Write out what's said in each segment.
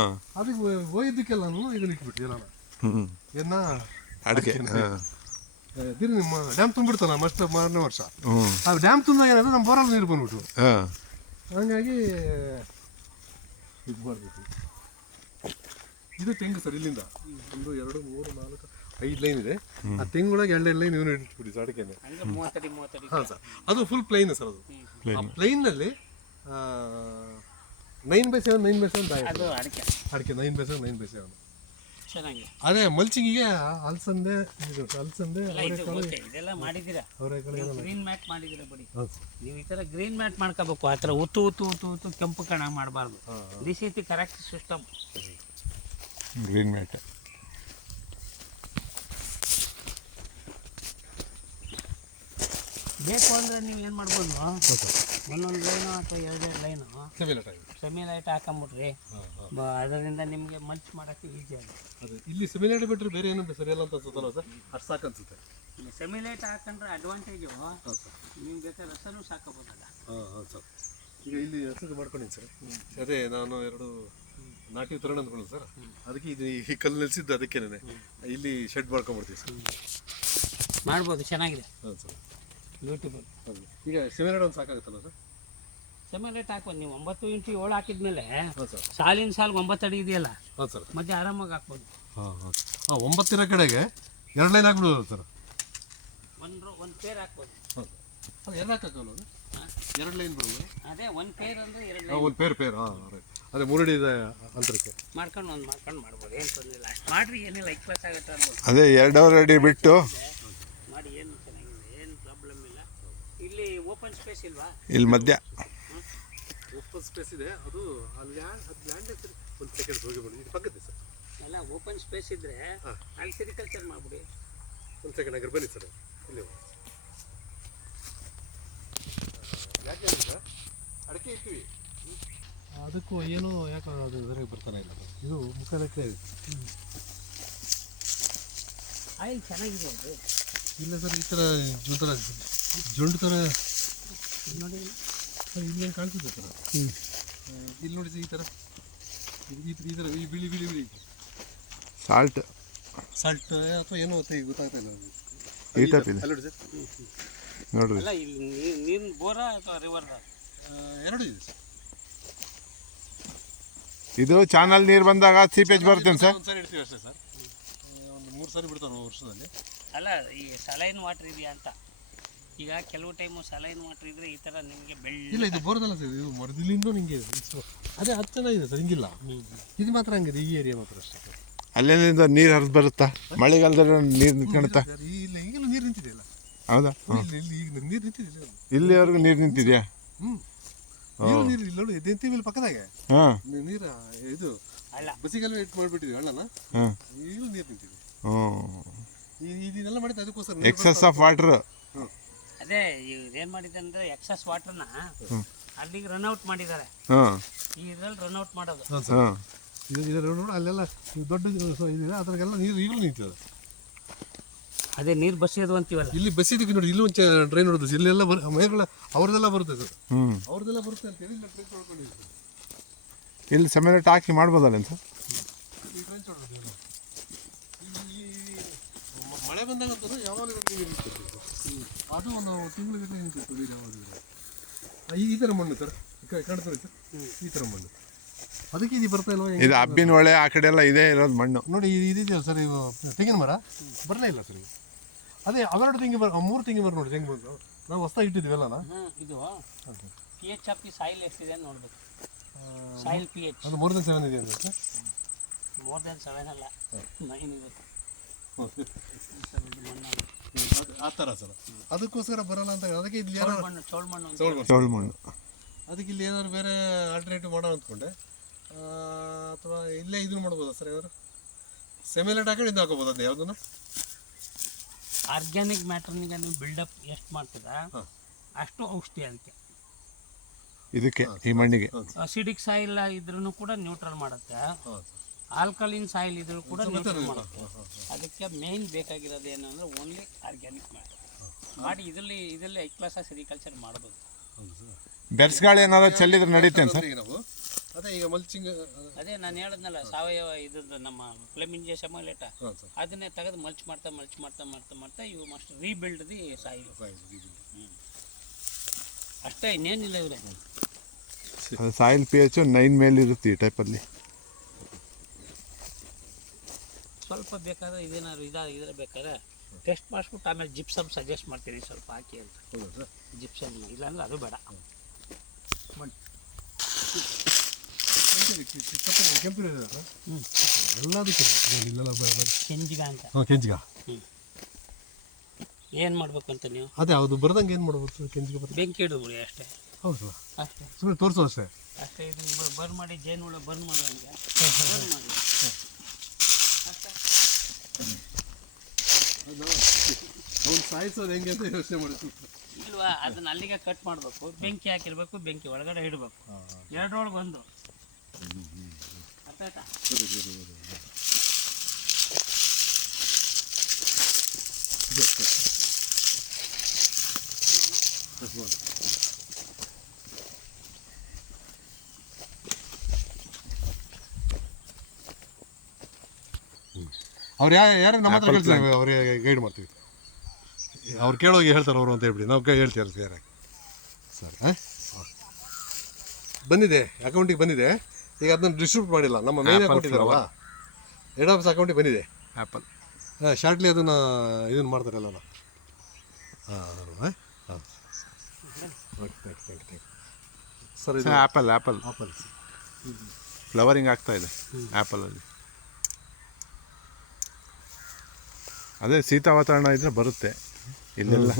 ಅದಕ್ಕೆ ಒಯ್ದಕ್ಕೆಲ್ಲಾನು ಇದನ್ನ ಇಟ್ಬಿಟ್ಟು ಎಲ್ಲ ಏನ ಅಡಿಕೆ ದಿನ ನಿಮ್ಮ ಡ್ಯಾಮ್ ತುಂಬಿಡ್ತಲ್ಲ ಮಾರನೇ ವರ್ಷ ಆ ಡ್ಯಾಮ್ ತುಂಬಿದಾಗ ಏನಾದ್ರೆ ನಮ್ಮ ಬೋರಲ್ಲಿ ನೀರು ಬಂದ್ಬಿಟ್ಟು ಹಂಗಾಗಿ ಇದು ಮಾಡ್ಬೇಕು. ಇದು ತೆಂಗು ಸರ್, ಇಲ್ಲಿಂದ 1 2 3 4 5 ಲೈನ್ ಇದೆ. ಆ ತೆಂಗುಳಗೆ 2 ಲೈನ್ ಇವನು ಇಟ್ಬಿಡಿ ಸರ್, ಅಡಿಕೆನೆ. ಹಾಂ ಸರ್, ಅದು ಫುಲ್ ಪ್ಲೈನ್ ಸರ್. ಅದು ಆ ಪ್ಲೈನಲ್ಲಿ 9/7 ಅಡಿಕೆ 9/7 ಅದೇ ಮಲ್ಚಿಂಗಿಗೆ ಅಲಸಂದೆ ಗ್ರೀನ್ ಮ್ಯಾಟ್ ಮಾಡಿದ್ದೀರಾ ಬಿಡಿ. ನೀವು ಈ ಥರ ಗ್ರೀನ್ ಮ್ಯಾಟ್ ಮಾಡ್ಕೋಬೇಕು. ಆ ಥರ ಉತ್ತು ಕೆಂಪು ಕಣ ಮಾಡಬಾರ್ದು. This is the correct system. Green mat ಬೇಕು ಅಂದರೆ ನೀವು ಏನು ಮಾಡ್ಬೋದು, ಒಂದೊಂದು ಲೈನು ಅಥವಾ 2 ಲೈನು ಸೆಮಿ ಲೈಟ್ ಹಾಕೊಂಬಿಟ್ರಿ, ಅದರಿಂದ ನಿಮಗೆ ಮಲ್ಚ್ ಮಾಡೋಕ್ಕೆ ಈಸಿ ಆಗುತ್ತೆ. ಇಲ್ಲಿ ಸೆಮಿ ಲೈಟ್ ಬಿಟ್ಟರೆ ಬೇರೆ ಏನು ಸರಿಯಲ್ಲ ಅಂತ ಅನ್ಸುತ್ತಲ್ಲ ಸರ್? ಅಷ್ಟು ಸಾಕು ಅನ್ಸುತ್ತೆ. ಸೆಮಿ ಲೈಟ್ ಹಾಕೊಂಡ್ರೆ ಅಡ್ವಾಂಟೇಜು, ನೀವು ಬೇಕಾದ್ರೆ ರಸನೂ ಸಾಕೋಬೋದಲ್ಲ. ಹಾಂ ಸರ್, ಈಗ ಇಲ್ಲಿ ಹಸಿರು ಮಾಡ್ಕೊಂಡಿನಿ ಸರ್. ಅದೇ ನಾನು 2 ನಾಟಿ ತರೋಣ ಅಂದ್ಕೊಳ್ಳಿ ಸರ್. ಅದಕ್ಕೆ ಇದು ಈ ಕಲ್ಲು ನಿಲ್ಸಿದ್ದು ಅದಕ್ಕೇನೆ ಇಲ್ಲಿ ಶೆಡ್ ಮಾಡ್ಕೊಂಡ್ಬಿಡ್ತೀವಿ ಸರ್. ಮಾಡ್ಬೋದು, ಚೆನ್ನಾಗಿದೆ. ಹಾಂ ಸರ್, ಬ್ಯೂಟಿಫುಲ್. ಈಗ ಸೆಮಿ ಲೈಟ್ ಒಂದು ಸಾಕಾಗುತ್ತಲ್ಲ ಸರ್? ಸೆಮಿ ಲೈಟ್ ಹಾಕ್ಬೋದು. ನೀವು 9x7 ಹಾಕಿದ್ಮೇಲೆ ಸಾಲಿನ ಸಾಲ್ಗೆ 9 ಅಡಿ ಇದೆಯಲ್ಲ, ಹಾಂ ಸರ್, ಮತ್ತೆ ಆರಾಮಾಗಿ ಹಾಕ್ಬೋದು. ಹಾಂ 9 ಇರೋ ಕಡೆಗೆ 2 ಲೈನ್ ಹಾಕ್ಬಿಡೋದು ಸರ್. ಒಂದು ಪೇರ್ ಹಾಕ್ಬೋದು. ಅದು ಎಲ್ಲ ಹಾಕಲ್ಲ, 2 ಲೈನ್ ಬರೋದು. ಅದೇ ಒಂದು ಪೇರ್ ಅಂದರೆ 2 ಲೈನ್. ಒಂದು ಪೇರ್ ಅದೇ 3 ಅಡಿ ಇದೆ ಅಂತರಕ್ಕೆ ಮಾಡ್ಕೊಂಡು ಮಾಡ್ಬೋದು. ಏನು ತೊಂದರೆ ಇಲ್ಲ. ಅಷ್ಟು ಮಾಡಿರಿ, ಏನಿಲ್ಲ, 20 ಆಗುತ್ತೆ ಅನ್ಬೋದು. ಅದೇ 2.5 ಅಡಿ ಬಿಟ್ಟು ಮಾಡಿ, ಏನು ಚೆನ್ನಾಗಿದೆ, ಏನು ಪ್ರಾಬ್ಲಮ್ ಇಲ್ಲ. ಇಲ್ಲಿ ಓಪನ್ ಸ್ಪೇಸ್ ಇಲ್ವಾ? ಇಲ್ಲಿ ಮಧ್ಯ ಓಪನ್ ಸ್ಪೇಸ್ ಇದೆ. ಅದು ಲ್ಯಾಂಡ್ ಸರ್. ಒಂದು ಸೆಕೆಂಡ್ ಹೋಗಿ ಬನ್ನಿ, ಇದು ಪಕ್ಕದ ಸರ್. ಎಲ್ಲ ಓಪನ್ ಸ್ಪೇಸ್ ಇದ್ದರೆ ಅಲ್ಲಿ ಸೆರಿಕಲ್ಚರ್ ಮಾಡಿಬಿಡಿ. ಒಂದು ಸೆಕೆಂಡ್ ಹಾಗೆ ಬನ್ನಿ ಸರ್. ಇಲ್ಲಿ ಯಾಕೆ ಸರ್ ಅಡಿಕೆ ಇರ್ತೀವಿ, ಅದಕ್ಕೂ ಏನು ಯಾಕೆ ಅದು ಇದರಾಗ ಬರ್ತಾನೆ ಇಲ್ಲ. ಇದು ಮುಖಾಲಕ್ಕೆ ಆಯಿಲ್ ಚೆನ್ನಾಗಿದೆ ಅದು. ಇಲ್ಲ ಸರ್, ಈ ಥರ ಒಂಥರ ಜೊಂಡು ಥರ ನೋಡಿ ಸರ್. ಇಲ್ಲೇನು ಕಾಣಿಸುತ್ತೆ ಸರ್? ಇಲ್ಲಿ ನೋಡಿ ಸರ್, ಈ ಥರ ಈ ಥರ ಈ ಬಿಳಿ ಸಾಲ್ಟ್ ಅಥವಾ ಏನೋ ಈಗ ಗೊತ್ತಾಗ್ತಾ ಇಲ್ಲ. ನೋಡಿ ಸರ್, ನೋಡ್ರಿ. ಅಲ್ಲ, ಇಲ್ಲಿ ನೀರಿನ ಬೋರಾ ಅಥವಾ ರಿವರ್? 2 ಇದೆ ಸರ್. ಇದು ಚಾನಲ್ ನೀರು ಬಂದಾಗ ಸೀಪೇಜ್ ಬರ್ತೇನೆ ಸರ್. ಒಂದು ಸಾರಿ ಇಡ್ತೀವಿ ಅಷ್ಟೇ ಸರ್. ಒಂದು 3 ಸಾರಿ ಬಿಡ್ತಾರೆ ವರ್ಷದಲ್ಲಿ. ಅಲ್ಲ, ಈ ಸಲೈನ್ ವಾಟರ್ ಇದೆಯಾ ಅಂತ. ಈಗ ಕೆಲವು ಟೈಮು ಸಲೈನ್ ವಾಟರ್ ಇದ್ರೆ ಈ ಥರ ನಿಮಗೆ ಇಲ್ಲ, ಇದು ಬೋರ್ದಲ್ಲ ಸರ್. ಇದು ಮರದಿಲ್ಲಿಂದ ನಿಮಗೆ ಅದೇ 10 ಚೆನ್ನಾಗಿದೆ ಸರ್. ಹಿಂಗಿಲ್ಲ, ಇದು ಮಾತ್ರ ಹಂಗಿದೆ. ಈ ಏರಿಯಾ ಮಾತ್ರ ಅಷ್ಟೇ ಸರ್. ಅಲ್ಲೇನಿಂದ ನೀರು ಹರಿದು ಬರುತ್ತಾ? ಮಳೆಗಾಲದಲ್ಲಿ ನೀರು ನಿಂತ್ಕೊಳುತ್ತಾ? ಇಲ್ಲ, ಈಗಲೂ ನೀರು ನಿಂತಿದೆಯಲ್ಲ. ಹೌದಾ? ಇಲ್ಲಿ ಈಗ ನೀರು ನಿಂತಿದೆ. ಇಲ್ಲಿವರೆಗೂ ನೀರು ನಿಂತಿದೆಯಾ? ನೀರು ಇಲ್ಲ ನೋಡಿ, ನಿಂತಿ ಮೇಲೆ ಪಕ್ಕದಾಗೆ ನೀರು. ಇದು ಬಸಿಗೆಲ್ಲ ಇಟ್ಟು ಮಾಡಿಬಿಟ್ಟಿದ್ವಿ ಹಳ್ಳನ. ಈಗಲೂ ನೀರು ನಿಂತಿದೆ. ಇದನ್ನೆಲ್ಲ ಮಾಡಿದ್ದು ಅದಕ್ಕೋಸ್ಕರ, ಎಕ್ಸಸ್ ಆಫ್ ವಾಟರ್. ಅದೇ ಏನು ಮಾಡಿದೆ ಅಂದರೆ ಎಕ್ಸಸ್ ವಾಟರ್ನ ಅಲ್ಲಿಗೆ ರನ್ಔಟ್ ಮಾಡಿದ್ದಾರೆ. ಇದರಲ್ಲಿ ರನ್ಔಟ್ ಮಾಡೋದು. ಇದು ನೋಡಿ, ಅಲ್ಲೆಲ್ಲ ದೊಡ್ಡ ಇದಿದೆ, ಅದ್ರಾಗೆಲ್ಲ ನೀರು ಈಗಲೂ ನಿಂತಿದೆ. ಅದೇ ನೀರು ಬಸಿಯೋದು ಅಂತೀವಲ್ಲ, ಇಲ್ಲಿ ಬಸಿದಕ್ಕೆ ನೋಡಿ. ಇಲ್ಲಿ ಒಂದು ಡ್ರೈನ್ ನೋಡೋದು, ಇಲ್ಲೆಲ್ಲ ಮನೆಗಳ ಅವ್ರದ್ದೆಲ್ಲ ಬರುತ್ತೆ ಸರ್. ಅವ್ರದ್ದೆಲ್ಲ ಬರುತ್ತೆ ಅಂತೇಳಿ ಇಲ್ಲ ಡ್ರೈನ್ ನೋಡ್ಕೊಂಡಿದ್ದೀವಿ. ಇಲ್ಲಿ ಸೆಮೆಂಟ್ ಹಾಕಿ ಮಾಡ್ಬೋದಲ್ಲ ಸರ್? ಈ ಡ್ರೈನ್ ನೋಡೋದು ಮಳೆ ಬಂದಾಗ ಯಾವಾಗ ನೀರು ನಿಂತಿರ್ತದೆ. ಅದು ಒಂದು ತಿಂಗಳಿಗೆ ನಿಂತಿರ್ತದೆ ನೀರು ಯಾವಾಗ. ಈ ಥರ ಮಣ್ಣು ಸರ್, ಕಾಣ್ತದೆ ಸರ್, ಈ ಥರ ಮಣ್ಣು. ಅದಕ್ಕೆ ಇದು ಬರ್ತಾ ಇಲ್ವಾ? ಇದು ಹಬ್ಬಿನ ಹೊಳೆ ಆ ಕಡೆ ಎಲ್ಲ ಇದೇ ಇರೋದು ಮಣ್ಣು. ನೋಡಿ, ಇದೆಯಲ್ಲ ಸರ್, ಇವು ತೆಂಗಿನ ಮರ ಬರಲೇ ಇಲ್ಲ ಸರ್. ಅದೇ 2 ತೆಂಗಿನ ಮರ, 3 ತೆಂಗಿನ ಮರ ನೋಡಿ ಹೆಂಗೆ ಬಂದು ನಾವು ಹೊಸ್ತಾಗಿ ಇಟ್ಟಿದ್ವಲ್ಲ. ಇದು pH ಆಫ್ ದಿ ಸಾಯಿಲ್ ಎಷ್ಟಿದೆ ಅಂತ ನೋಡ್ಬೇಕು. ಸಾಯಿಲ್ pH ಅದು more than 7 ಇದೆ ಅಂತ ಸರ್. more than 7 ಅಲ್ಲ, 9 ಇದೆ ಆ ಥರ ಸರ್. ಅದಕ್ಕೋಸ್ಕರ ಬರೋಲ್ಲ ಅಂತ. ಅದಕ್ಕೆ ಇಲ್ಲಿ ಚೋಳ್ ಮಣ್ಣು. ಅದಕ್ಕೆ ಇಲ್ಲಿ ಏನಾದ್ರು ಬೇರೆ ಆಲ್ಟರ್ನೇಟಿವ್ ಮಾಡೋಣ ಅಂದ್ಕೊಂಡೆ. ಅಥವಾ ಇಲ್ಲೇ ಇದನ್ನು ಮಾಡ್ಬೋದಾ ಸರ್? ಏನಾದ್ರು ಸೆಮಿ ಲೈಟ್ ಹಾಕೊಂಡು ಇದು ಹಾಕೋಬೋದು. ಅದು ಯಾವುದನ್ನು ಆರ್ಗ್ಯಾನಿಕ್ ಮ್ಯಾಟರ್ನಿಗೆ ನೀವು ಬಿಲ್ಡಪ್ ಎಷ್ಟು ಮಾಡ್ತೀರಾ ಅಷ್ಟು ಔಷಧಿ ಅದಕ್ಕೆ, ಇದಕ್ಕೆ, ಈ ಮಣ್ಣಿಗೆ. ಅಸಿಡಿಕ್ ಸಾಯಿಲ್ ಇದ್ರೂ ಕೂಡ ನ್ಯೂಟ್ರಲ್ ಮಾಡುತ್ತೆ. ಆಲ್ಕಲಿನ್ ಸಾಯಿಲ್ ಇದ್ರೂ ಕೂಡ ನ್ಯೂಟ್ರಲ್ ಮಾಡುತ್ತೆ. ಅದಕ್ಕೆ ಮೇನ್ ಬೇಕಾಗಿರೋದು ಏನಂದ್ರೆ ಓನ್ಲಿ ಆರ್ಗ್ಯಾನಿಕ್ ಮ್ಯಾಟರ್ ಮಾಡಿ ಇದರಲ್ಲಿ ಹೈ ಕ್ಲಾಸ್ ಸೆರಿಕಲ್ಚರ್ ಮಾಡ್ಬೋದು. ಬೆರ್ಸ್ಗಾಳಿ ಏನಾದ್ರು ಚೆಲ್ಲಿದ್ರೆ ನಡೀತೇನೆ ಸರ್? ಈಗ ನಾವು ಅದೇ ಈಗ ಮಲ್ಚಿಂಗ್ ಅದೇ ನಾನು ಹೇಳಿದ್ನಲ್ಲ ಸಾವಯವ ಇದ್ರದ್ದು ನಮ್ಮ ಫ್ಲೆಮಿಂಜೆ ಶಮಲೇಟ ಹಾಂ ಸರ್ ಅದನ್ನೇ ತೆಗೆದು ಮಲ್ಚ್ ಮಾಡ್ತಾ you must rebuild the soil. ಅಷ್ಟೇ, ಇನ್ನೇನಿಲ್ಲ ಇವರೇ. ಅದು ಸಾಯಿಲ್ ಪಿ ಎಚ್ 9 ಮೇಲೆ ಇರುತ್ತೆ ಈ ಟೈಪಲ್ಲಿ. ಸ್ವಲ್ಪ ಬೇಕಾದ್ರೆ ಇದೇನಾದ್ರು ಇದ್ರೆ ಬೇಕಾದ್ರೆ ಟೆಸ್ಟ್ ಮಾಡಿಸ್ಬಿಟ್ಟು ಆಮೇಲೆ ಜಿಪ್ಸಮ್ ಸಜೆಸ್ಟ್ ಮಾಡ್ತೀರಿ ಸ್ವಲ್ಪ ಹಾಕಿ ಅಂತ. ಹೌದಾ ಸರ್? ಜಿಪ್ಸಮ್ ಇಲ್ಲಾಂದ್ರೆ ಅದು ಬೇಡ. ಕೆಂಪು ಎಲ್ಲದಕ್ಕೂ ಇಲ್ಲೆಲ್ಲ ಕೆಂಜಿಗ ಅಂತ. ಹಾಂ ಕೆಂಜಿಗ. ಏನು ಮಾಡ್ಬೇಕು ಅಂತ ನೀವು? ಅದೇ ಅದು ಬರ್ದಂಗೆ ಏನು ಮಾಡ್ಬೇಕು ಕೆಂಜಿಗೆ ಬರ್ತಾರೆ? ಬೆಂಕಿ ಇಡಬಿಡಿ ಅಷ್ಟೇ. ಹೌದಾ? ಅಷ್ಟೇ ಸುಮ್ಮನೆ ತೋರಿಸೋ ಅಷ್ಟೇ. ಅಷ್ಟೇ. ಇದನ್ನು ಬರ್ನ್ ಮಾಡಿ ಜೇನುಹುಳ ಬರ್ನ್ ಮಾಡೋಂಗೆ ಬರ್ನ್ ಮಾಡಿ ಅಷ್ಟೇ. ಅವ್ನು ಸಾಯಿಸೋದು ಹೆಂಗೆ ಅಂತ ಯೋಚನೆ ಮಾಡಿದ್ರು ಇಲ್ವಾ? ಅದನ್ನ ಅಲ್ಲಿಗೆ ಕಟ್ ಮಾಡಬೇಕು, ಬೆಂಕಿ ಹಾಕಿರ್ಬೇಕು, ಬೆಂಕಿ ಒಳಗಡೆ ಇಡಬೇಕು, ಎರಡರೊಳಗೆ ಒಂದು. ಅರ್ಥ ಆಯ್ತಾ? ಅವ್ರು ಯಾರು ನಮ್ಮ ಹತ್ರ ಹೇಳ್ತಾರೆ, ಅವ್ರಿಗೆ ಗೈಡ್ ಮಾಡ್ತೀವಿ. ಅವ್ರು ಕೇಳೋಗಿ ಹೇಳ್ತಾರೆ ಅವರು ಅಂತ ಹೇಳ್ಬಿಡಿ, ನಾವು ಹೇಳ್ತೀವಿ ಯಾರು ಸರ್. ಬಂದಿದೆ ಅಕೌಂಟಿಗೆ ಬಂದಿದೆ. ಈಗ ಅದನ್ನು ಡಿಸ್ಟ್ರಿಬ್ಯೂಟ್ ಮಾಡಿಲ್ಲ, ನಮ್ಮ ಮೇನ್ ಅಕೌಂಟ್ ಇದ್ದಾರಲ್ಲ ಹೆಡ್ ಆಫೀಸ್ ಅಕೌಂಟಿಗೆ ಬಂದಿದೆ. ಆ್ಯಪಲ್ ಶಾರ್ಟ್ಲಿ ಅದನ್ನು ಇದನ್ನು ಮಾಡ್ತಾರಲ್ಲ. ಹಾಂ ಹಾಂ ಸರ್. ಇದು ಆ್ಯಪಲ್ ಆಪಲ್ ಫ್ಲವರಿಂಗ್ ಆಗ್ತಾ ಇದೆ ಆ್ಯಪಲಲ್ಲಿ. ಅದೇ ಶೀತ ವಾತಾವರಣ ಇದ್ರೆ ಬರುತ್ತೆ ಇಲ್ಲೆಲ್ಲ.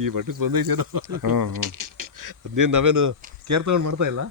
ಈ ಮಟ್ಟಕ್ಕೆ ಬಂದೈತೇನೋ. ಹ್ಞೂ ಅದೇನು ನಾವೇನು ಕೇರ್ ತಗೊಂಡು ಮಾಡ್ತಾ ಇಲ್ಲ.